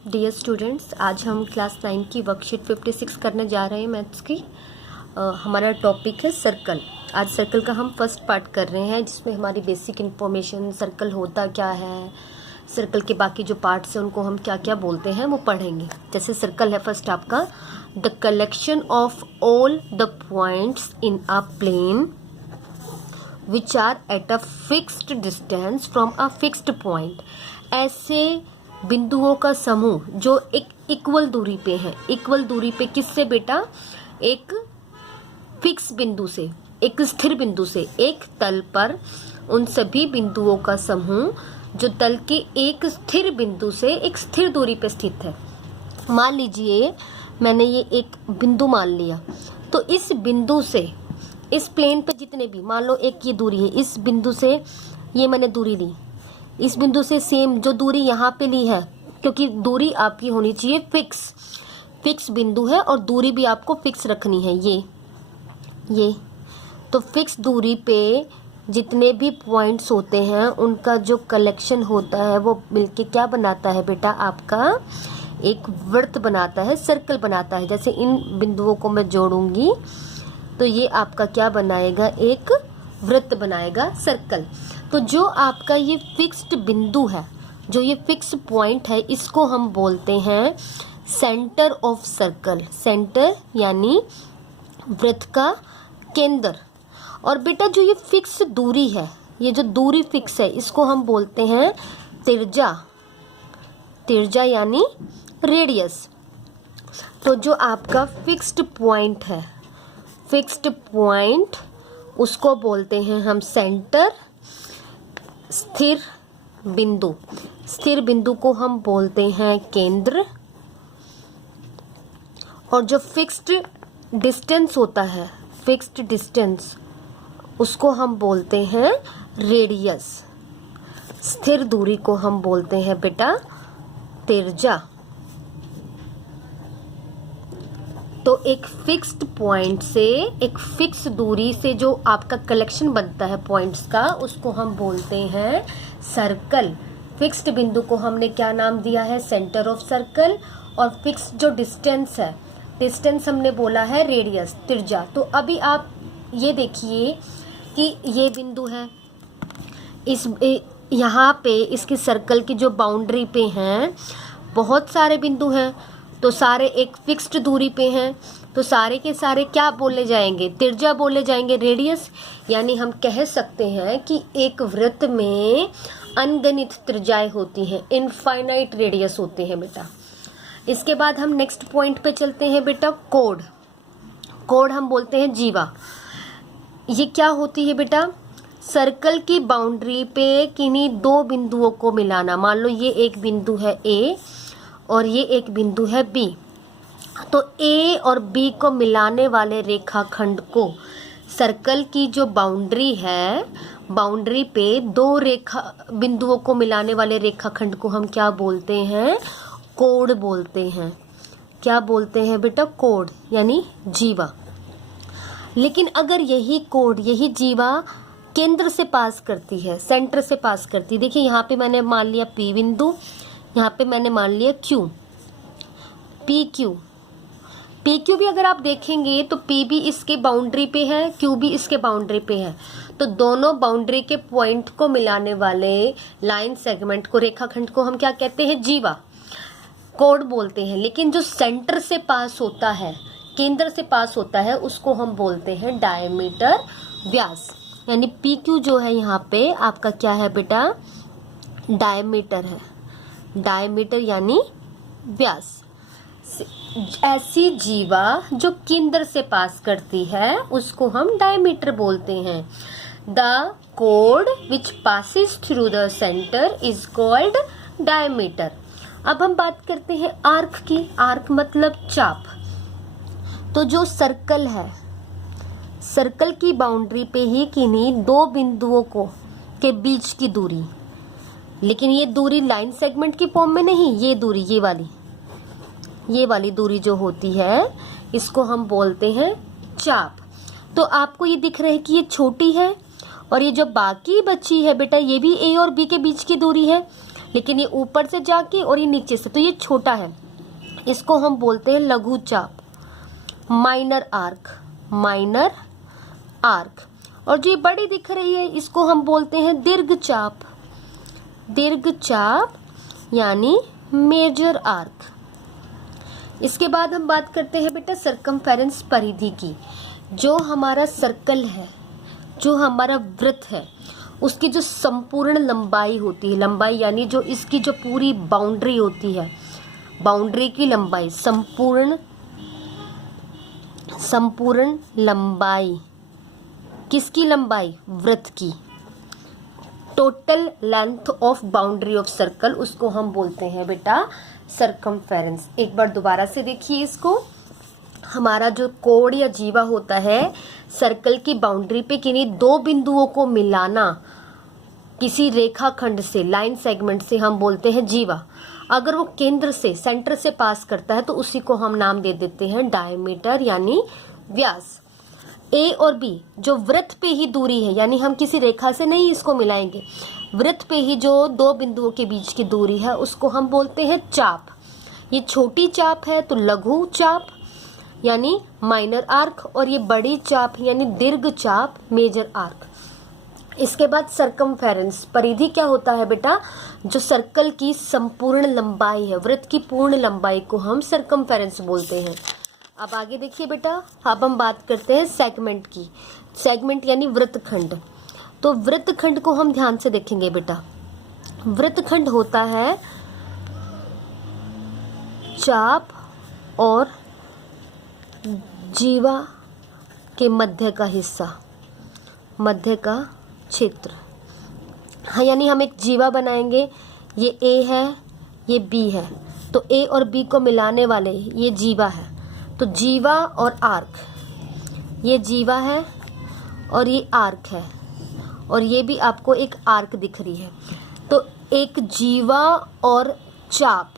Dear students, आज हम class 9 की वर्कशीट 56 करने जा रहे हैं मैथ्स की। हमारा टॉपिक है सर्कल। आज सर्कल का हम फर्स्ट पार्ट कर रहे हैं, जिसमें हमारी बेसिक इन्फॉर्मेशन, सर्कल होता क्या है, सर्कल के बाकी जो पार्ट्स हैं उनको हम क्या क्या बोलते हैं वो पढ़ेंगे। जैसे सर्कल है फर्स्ट आपका, the collection of all the points in a plane which are at a fixed distance from a fixed point. ऐसे बिंदुओं का समूह जो एक इक्वल दूरी पे है। इक्वल दूरी पे किससे बेटा? एक फिक्स बिंदु से, एक स्थिर बिंदु से, एक तल पर उन सभी बिंदुओं का समूह जो तल के एक स्थिर बिंदु से एक स्थिर दूरी पे स्थित है। मान लीजिए मैंने ये एक बिंदु मान लिया, तो इस बिंदु से इस प्लेन पे जितने भी, मान लो एक ये दूरी है, इस बिंदु से ये मैंने दूरी ली, इस बिंदु से सेम जो दूरी यहाँ पे ली है, क्योंकि दूरी आपकी होनी चाहिए फिक्स बिंदु है और दूरी भी आपको फिक्स रखनी है। ये तो फिक्स दूरी पे जितने भी पॉइंट्स होते हैं उनका जो कलेक्शन होता है वो मिलके क्या बनाता है बेटा? आपका एक वृत्त बनाता है, सर्कल बनाता है। जैसे इन बिंदुओं को मैं जोड़ूंगी तो ये आपका क्या बनाएगा? एक वृत्त बनाएगा, सर्कल। तो जो आपका ये फिक्स्ड बिंदु है, जो ये फिक्स पॉइंट है, इसको हम बोलते हैं सेंटर ऑफ सर्कल। सेंटर यानी वृत्त का केंद्र। और बेटा जो ये फिक्स दूरी है, ये जो दूरी फिक्स है, इसको हम बोलते हैं त्रिज्या। त्रिज्या यानी रेडियस। तो जो आपका फिक्स्ड पॉइंट है, फिक्स्ड पॉइंट, उसको बोलते हैं हम सेंटर। स्थिर बिंदु, स्थिर बिंदु को हम बोलते हैं केंद्र। और जो फिक्स्ड डिस्टेंस होता है, फिक्स्ड डिस्टेंस, उसको हम बोलते हैं रेडियस। स्थिर दूरी को हम बोलते हैं बेटा त्रिज्या। तो एक फिक्स्ड पॉइंट से, एक फिक्स दूरी से जो आपका कलेक्शन बनता है पॉइंट्स का, उसको हम बोलते हैं सर्कल। फिक्स्ड बिंदु को हमने क्या नाम दिया है? Centre of circle. और फिक्स जो डिस्टेंस है, डिस्टेंस हमने बोला है रेडियस, त्रिज्या। तो अभी आप ये देखिए कि ये बिंदु है, इस यहाँ पे इसके सर्कल की जो बाउंड्री पे हैं बहुत सारे बिंदु हैं, तो सारे एक फिक्स्ड दूरी पे हैं, तो सारे के सारे क्या बोले जाएंगे? त्रिज्या बोले जाएंगे, रेडियस। यानी हम कह सकते हैं कि एक वृत्त में अनगिनत त्रिज्याएं होती हैं, इनफाइनाइट रेडियस होते हैं बेटा। इसके बाद हम नेक्स्ट पॉइंट पे चलते हैं बेटा, कोड। कोड हम बोलते हैं जीवा। ये क्या होती है बेटा? सर्कल की बाउंड्री पे किन्हीं दो बिंदुओं को मिलाना। मान लो ये एक बिंदु है ए और ये एक बिंदु है बी, तो ए और बी को मिलाने वाले रेखाखंड को, सर्कल की जो बाउंड्री है, बाउंड्री पे दो रेखा बिंदुओं को मिलाने वाले रेखाखंड को हम क्या बोलते हैं? कोड बोलते हैं। क्या बोलते हैं बेटा? कोड यानी जीवा। लेकिन अगर यही कोड, यही जीवा केंद्र से पास करती है, सेंटर से पास करती है, देखिए यहाँ पे मैंने मान लिया पी बिंदु, यहाँ पे मैंने मान लिया क्यू, पी क्यू भी अगर आप देखेंगे तो पी भी इसके बाउंड्री पे है, क्यू भी इसके बाउंड्री पे है। तो दोनों बाउंड्री के पॉइंट को मिलाने वाले लाइन सेगमेंट को, रेखाखंड को हम क्या कहते हैं? जीवा, कोड बोलते हैं। लेकिन जो सेंटर से पास होता है, केंद्र से पास होता है, उसको हम बोलते हैं डायमीटर, व्यास। यानी पी क्यू जो है यहाँ पे आपका क्या है बेटा? डायमीटर है। डायमीटर यानी व्यास। ऐसी जीवा जो केंद्र से पास करती है उसको हम डायमीटर बोलते हैं। The code which passes through the centre is called diameter. अब हम बात करते हैं आर्क की। आर्क मतलब चाप। तो जो सर्कल है, सर्कल की बाउंड्री पे ही किन्हीं दो बिंदुओं को के बीच की दूरी, लेकिन ये दूरी लाइन सेगमेंट की फॉर्म में नहीं, ये दूरी, ये वाली दूरी जो होती है, इसको हम बोलते हैं चाप। तो आपको ये दिख रहा है कि ये छोटी है, और ये जो बाकी बची है बेटा, ये भी ए और बी के बीच की दूरी है। लेकिन ये ऊपर से जाके और ये नीचे से, तो ये छोटा है, इसको हम बोलते हैं लघु चाप, माइनर आर्क, माइनर आर्क। और जो ये बड़ी दिख रही है इसको हम बोलते हैं दीर्घ चाप, दीर्घ चाप यानी मेजर आर्क। इसके बाद हम बात करते हैं बेटा सरकमफेरेंस परिधि की। जो हमारा सर्कल है, जो हमारा वृत्त है, उसकी जो संपूर्ण लंबाई होती है, लंबाई यानी जो इसकी जो पूरी बाउंड्री होती है, बाउंड्री की लंबाई, संपूर्ण लंबाई, किसकी लंबाई? वृत्त की। Total length of boundary of circle, उसको हम बोलते हैं बेटा सरकमफेरेंस। एक बार दोबारा से देखिए इसको। हमारा जो कोण या जीवा होता है, सर्कल की बाउंड्री पे किन्हीं दो बिंदुओं को मिलाना किसी रेखाखंड से, लाइन सेगमेंट से, हम बोलते हैं जीवा। अगर वो केंद्र से, सेंटर से पास करता है तो उसी को हम नाम दे देते हैं डायमीटर यानी व्यास। ए और बी जो वृत्त पे ही दूरी है, यानी हम किसी रेखा से नहीं इसको मिलाएंगे, वृत्त पे ही जो दो बिंदुओं के बीच की दूरी है उसको हम बोलते हैं चाप। ये छोटी चाप है तो लघु चाप यानी माइनर आर्क, और ये बड़ी चाप यानी दीर्घ चाप मेजर आर्क। इसके बाद सरकमफेरेंस परिधि क्या होता है बेटा? जो सर्कल की संपूर्ण लंबाई है, वृत्त की पूर्ण लंबाई को हम सरकमफेरेंस बोलते हैं। अब आगे देखिए बेटा, अब हम बात करते हैं सेगमेंट की। सेगमेंट यानी वृत्तखंड। तो वृत्तखंड को हम ध्यान से देखेंगे बेटा। वृत्तखंड होता है चाप और जीवा के मध्य का हिस्सा, मध्य का क्षेत्र। हाँ, यानी हम एक जीवा बनाएंगे, ये ए है, ये बी है, तो ए और बी को मिलाने वाले ये जीवा है। तो जीवा और आर्क, ये जीवा है और ये आर्क है, और ये भी आपको एक आर्क दिख रही है। तो एक जीवा और चाप,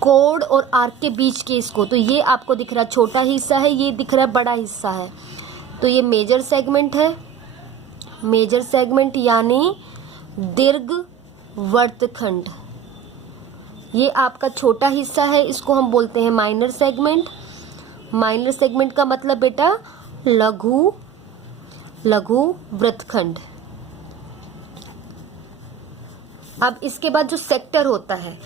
कोण और आर्क के बीच के इसको, तो ये आपको दिख रहा है छोटा हिस्सा है, ये दिख रहा है बड़ा हिस्सा है, तो ये मेजर सेगमेंट है। मेजर सेगमेंट यानी दीर्घ वृत्तखंड। ये आपका छोटा हिस्सा है, इसको हम बोलते हैं माइनर सेगमेंट। माइनर सेगमेंट का मतलब बेटा लघु वृत्तखंड। अब इसके बाद जो सेक्टर होता है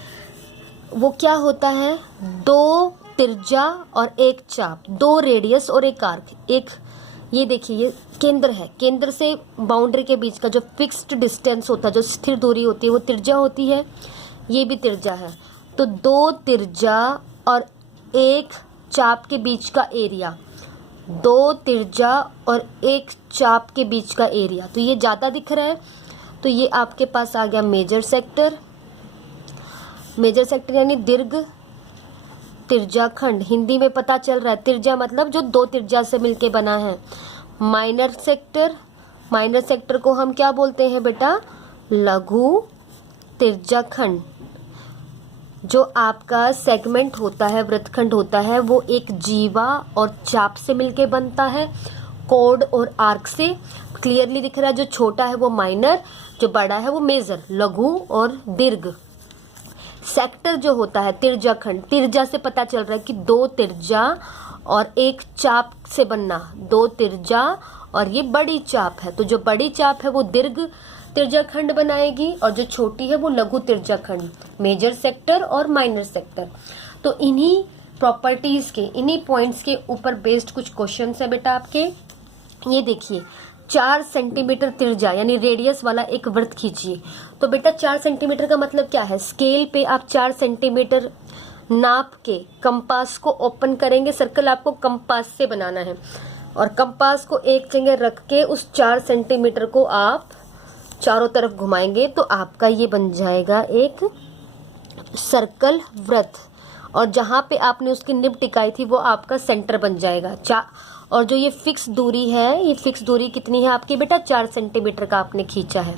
वो क्या होता है? दो त्रिज्या और एक चाप, दो रेडियस और एक आर्क। एक ये देखिए, ये केंद्र है, केंद्र से बाउंड्री के बीच का जो फिक्स्ड डिस्टेंस होता है, जो स्थिर दूरी होती है, वो त्रिज्या होती है। ये भी त्रिज्या है। तो दो त्रिज्या और एक चाप के बीच का एरिया, दो त्रिज्या और एक चाप के बीच का एरिया, तो ये ज़्यादा दिख रहा है, तो ये आपके पास आ गया मेजर सेक्टर। मेजर सेक्टर यानी दीर्घ त्रिज्या खंड। हिंदी में पता चल रहा है, त्रिज्या मतलब जो दो त्रिज्या से मिलके बना है। माइनर सेक्टर, माइनर सेक्टर को हम क्या बोलते हैं बेटा? लघु त्रिज्या खंड। जो आपका सेगमेंट होता है, वृत्तखंड होता है, वो एक जीवा और चाप से मिलके बनता है, कोण और आर्क से। क्लियरली दिख रहा है, जो छोटा है वो माइनर, जो बड़ा है वो मेजर, लघु और दीर्घ। सेक्टर जो होता है त्रिज्या खंड, त्रिज्या से पता चल रहा है कि दो त्रिज्या और एक चाप से बनना, दो त्रिज्या और ये बड़ी चाप है, तो जो बड़ी चाप है वो दीर्घ त्रिज्या खंड बनाएगी और जो छोटी है वो लघु त्रिज्या खंड, मेजर सेक्टर और माइनर सेक्टर। तो इन्हीं प्रॉपर्टीज के, इन्हीं पॉइंट्स के ऊपर बेस्ड कुछ क्वेश्चंस है बेटा आपके। ये देखिए, 4 सेंटीमीटर त्रिज्या यानी रेडियस वाला एक वृत्त खींचिए। तो बेटा 4 सेंटीमीटर का मतलब क्या है? स्केल पे आप 4 सेंटीमीटर नाप के कंपास को ओपन करेंगे। सर्कल आपको कंपास से बनाना है और कंपास को एक जगह रख के उस 4 सेंटीमीटर को आप चारों तरफ घुमाएंगे तो आपका ये बन जाएगा एक सर्कल वृत्त। और जहाँ पे आपने उसकी निब टिकाई थी वो आपका सेंटर बन जाएगा। और जो ये फिक्स दूरी है, ये फिक्स दूरी कितनी है आपकी बेटा? 4 सेंटीमीटर का आपने खींचा है।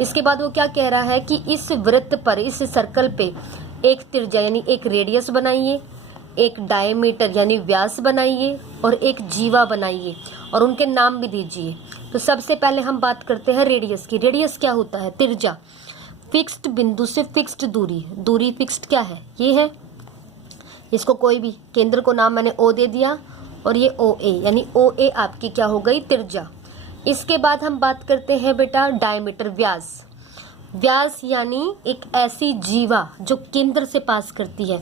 इसके बाद वो क्या कह रहा है कि इस वृत्त पर, इस सर्कल पे एक त्रिज्या यानी एक रेडियस बनाइए, एक डायमीटर यानी व्यास बनाइए और एक जीवा बनाइए और उनके नाम भी दीजिए। तो सबसे पहले हम बात करते हैं रेडियस की। रेडियस क्या होता है? त्रिज्या। फिक्स्ड बिंदु से फिक्स्ड दूरी, दूरी फिक्स्ड क्या है, ये है, इसको कोई भी केंद्र को नाम मैंने ओ दे दिया और ये ओ ए, यानी ओ ए आपकी क्या हो गई, त्रिज्या। इसके बाद हम बात करते हैं बेटा डायमीटर, व्यास। व्यास यानी एक ऐसी जीवा जो केंद्र से पास करती है,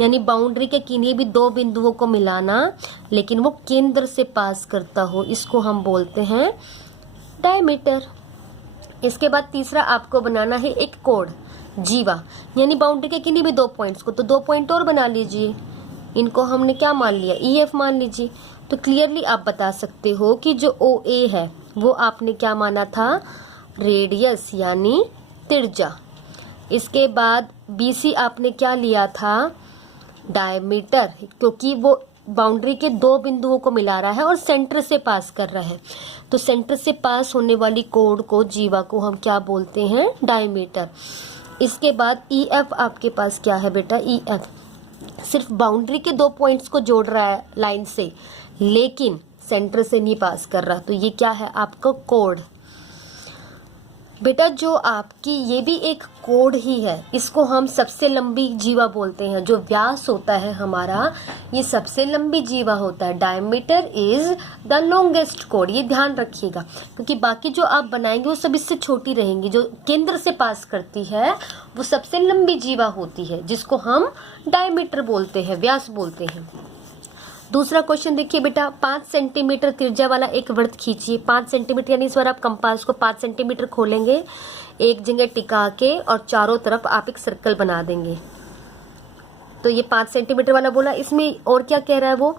यानी बाउंड्री के किन्हीं भी दो बिंदुओं को मिलाना लेकिन वो केंद्र से पास करता हो, इसको हम बोलते हैं डायमीटर। इसके बाद तीसरा आपको बनाना है एक कोण, जीवा, यानी बाउंड्री के किन्हीं भी दो पॉइंट्स को, तो दो पॉइंट और बना लीजिए, इनको हमने क्या मान लिया, ई एफ मान लीजिए। तो क्लियरली आप बता सकते हो कि जो ओ ए है वो आपने क्या माना था, रेडियस यानी त्रिज्या। इसके बाद बी सी आपने क्या लिया था, डायमीटर, क्योंकि वो बाउंड्री के दो बिंदुओं को मिला रहा है और सेंटर से पास कर रहा है, तो सेंटर से पास होने वाली कोण को, जीवा को हम क्या बोलते हैं, डायमीटर। इसके बाद ई एफ आपके पास क्या है बेटा, ई एफ सिर्फ बाउंड्री के दो पॉइंट्स को जोड़ रहा है लाइन से, लेकिन सेंटर से नहीं पास कर रहा, तो ये क्या है आपका कोण। बेटा जो आपकी ये भी एक कोण ही है, इसको हम सबसे लंबी जीवा बोलते हैं। जो व्यास होता है हमारा, ये सबसे लंबी जीवा होता है। डायमीटर इज द लॉन्गेस्ट कोण, ये ध्यान रखिएगा, क्योंकि बाकी जो आप बनाएंगे वो सब इससे छोटी रहेंगी। जो केंद्र से पास करती है वो सबसे लंबी जीवा होती है, जिसको हम डायमीटर बोलते हैं, व्यास बोलते हैं। दूसरा क्वेश्चन देखिए बेटा, 5 सेंटीमीटर त्रिज्या वाला एक वृत्त खींचिए। 5 सेंटीमीटर यानी इस बार आप कंपास को 5 सेंटीमीटर खोलेंगे, एक जगह टिका के और चारों तरफ आप एक सर्कल बना देंगे। तो ये 5 सेंटीमीटर वाला बोला। इसमें और क्या कह रहा है वो,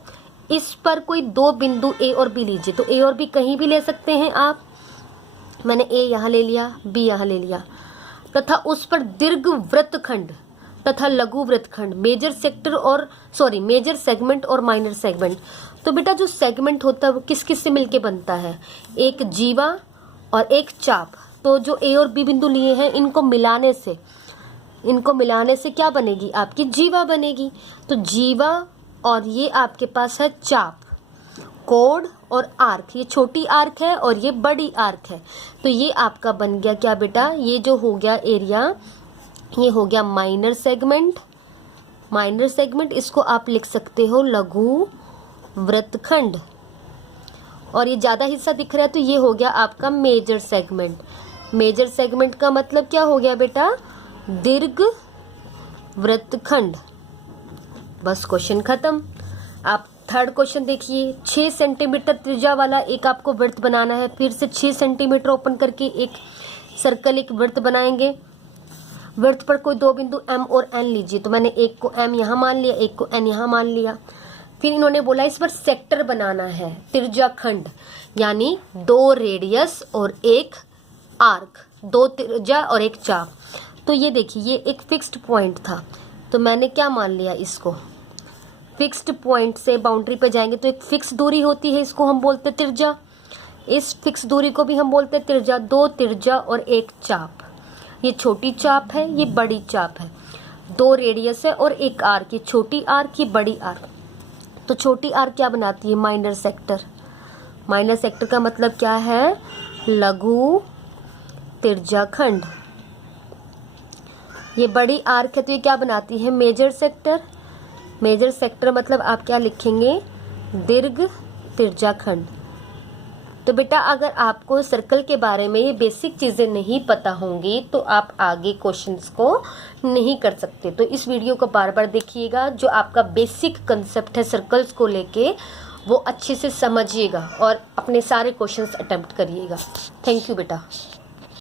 इस पर कोई दो बिंदु ए और बी लीजिए। तो ए और बी कहीं भी ले सकते हैं आप, मैंने ए यहाँ ले लिया, बी यहाँ ले लिया, तथा उस पर दीर्घ वृत्तखंड तथा लघु वृत्तखंड, मेजर सेगमेंट और माइनर सेगमेंट। तो बेटा जो सेगमेंट होता है वो किस किस से मिलके बनता है, एक जीवा और एक चाप। तो जो ए और बी बिंदु लिए हैं इनको मिलाने से क्या बनेगी, आपकी जीवा बनेगी। तो जीवा और ये आपके पास है चाप, कोण और आर्क, ये छोटी आर्क है और ये बड़ी आर्क है। तो ये आपका बन गया क्या बेटा, ये जो हो गया एरिया, ये हो गया माइनर सेगमेंट। इसको आप लिख सकते हो लघु वृत्तखंड। और ये ज्यादा हिस्सा दिख रहा है तो ये हो गया आपका मेजर सेगमेंट का मतलब क्या हो गया बेटा, दीर्घ वृत्तखंड। बस क्वेश्चन खत्म। आप थर्ड क्वेश्चन देखिए, 6 सेंटीमीटर त्रिज्या वाला एक आपको वृत्त बनाना है। फिर से 6 सेंटीमीटर ओपन करके एक सर्कल, एक वृत्त बनाएंगे। वृत्त पर कोई दो बिंदु M और N लीजिए। तो मैंने एक को M यहाँ मान लिया, एक को N यहाँ मान लिया। फिर इन्होंने बोला इस पर सेक्टर बनाना है, त्रिज्या खंड, यानी 2 रेडियस और एक आर्क, 2 त्रिज्या और एक चाप। तो ये देखिए ये एक फिक्स्ड पॉइंट था, तो मैंने क्या मान लिया, इसको फिक्स्ड पॉइंट से बाउंड्री पे जाएंगे तो एक फिक्स दूरी होती है, इसको हम बोलते हैं त्रिज्या। इस फिक्स दूरी को भी हम बोलते हैं त्रिज्या। 2 त्रिज्या और एक चाप, ये छोटी चाप है, ये बड़ी चाप है। 2 रेडियस है और एक आर्क, ये छोटी आर्क, ये बड़ी आर्क। तो छोटी आर्क क्या बनाती है, माइनर सेक्टर का मतलब क्या है, लघु त्रिज्याखंड। ये बड़ी आर्क है तो ये क्या बनाती है, मेजर सेक्टर मतलब आप क्या लिखेंगे, दीर्घ त्रिज्याखंड। तो बेटा अगर आपको सर्कल के बारे में ये बेसिक चीज़ें नहीं पता होंगी तो आप आगे क्वेश्चंस को नहीं कर सकते। तो इस वीडियो को बार बार देखिएगा, जो आपका बेसिक कंसेप्ट है सर्कल्स को लेके वो अच्छे से समझिएगा और अपने सारे क्वेश्चंस अटेम्प्ट करिएगा। थैंक यू बेटा।